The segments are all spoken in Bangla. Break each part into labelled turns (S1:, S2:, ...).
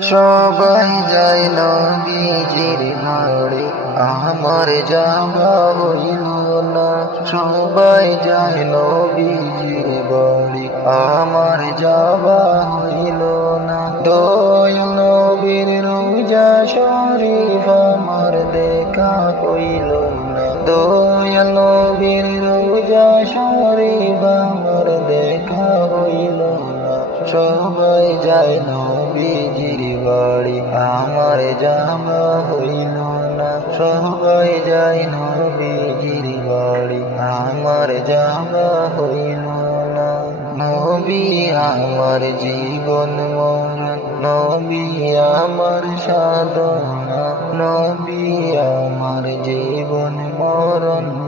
S1: সবাই যায় নবীজির ঘরে। আমার যাওয়া হইল না সবাই যায় নবীজির বাড়ি। আমার যাওয়া হইল না দয়াল নবীর রোজা শরীফ আমার দেখা হইল না। দয়াল নবীর রোজা শরীফ আমার দেখা হইল না। সবাই যায় নবীজির বাড়ি আমার জামা হইল না। সবাই যায় নবীজির বাড়ি আমার জামা হইল না। নবী আমার জীবন মরণ, নবী আমার সাধনা, নবী আমার জীবন মরণ।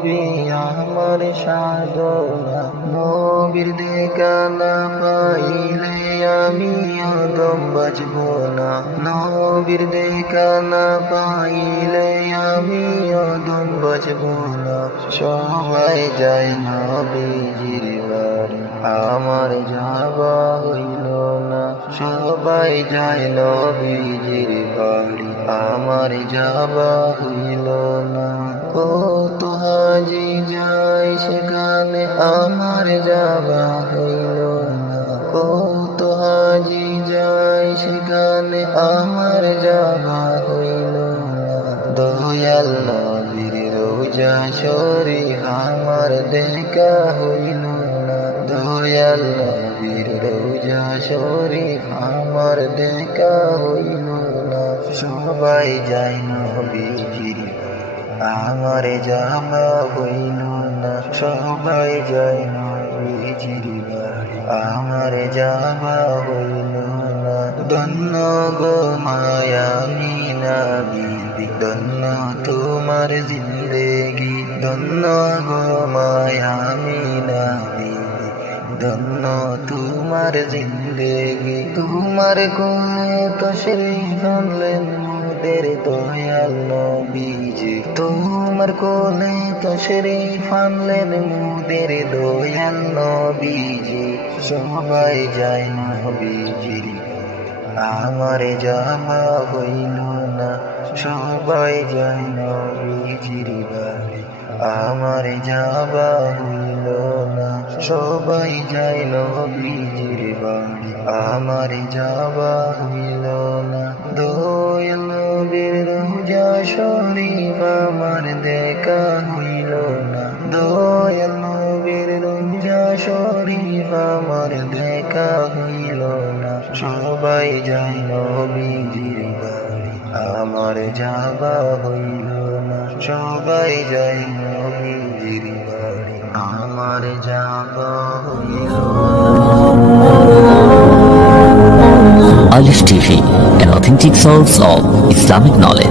S1: নবী আমার সাধনা নবীর দেখা না পাইলে আমি অদম বাজব না। নবীর দেখা না পাইলে আমি অদম বাজব না। সবাই যায় নবীজির বাড়ি আমার যাবা হইল না সবাই যায় নবীজির বাড়ি। আমার যাবা হইল না। কত হাজি যায় সেখানে আমার যাবা হইল না। কত হাজি যায় সেখানে আমার যাবা হইল না। দয়াল নবীর রোজা শরীফ আমার দেখা হইল না। দয়াল নবীর রোজা শরীফ আমার দেখা হইল না। সবাই যায় নবীজির আমার জামা হইল না, সবাই যায় নবীজির বাড়ি। আমার জামা হইল না, ধন্য গো মায়ামি না বিবি। ধন্য তোমার জিন্দেগি, ধন্য গো মায়ামি না বিবি। ধন্য তোমার জিন্দেগি, তোমার কোলে তো শরীফ আনলেন মোদের দয়াল নবীজি। তোমার কোলে তো শরীফ আনলেন মোদের দয়াল নবীজি। সবাই যায় নবীজির আমার জামা হইল না। সবাই যায় নবীজির বাড়ি, আমার যাবা হইল সবাই যায় নবীজির বাড়ি। আমার যাবা হইল না। দয়াল নবীর রোজা শরীফ আমার দেখা হইল না। দয়াল নবীর রোজা শরীফ আমার দেখা হইল না। সবাই যায় নবীজির বাড়ি। আমার যাবা হইল না। সবাই যায় নবীজির বাড়ি। আমার যাবা হইল
S2: Alice TV, an authentic source of Islamic knowledge.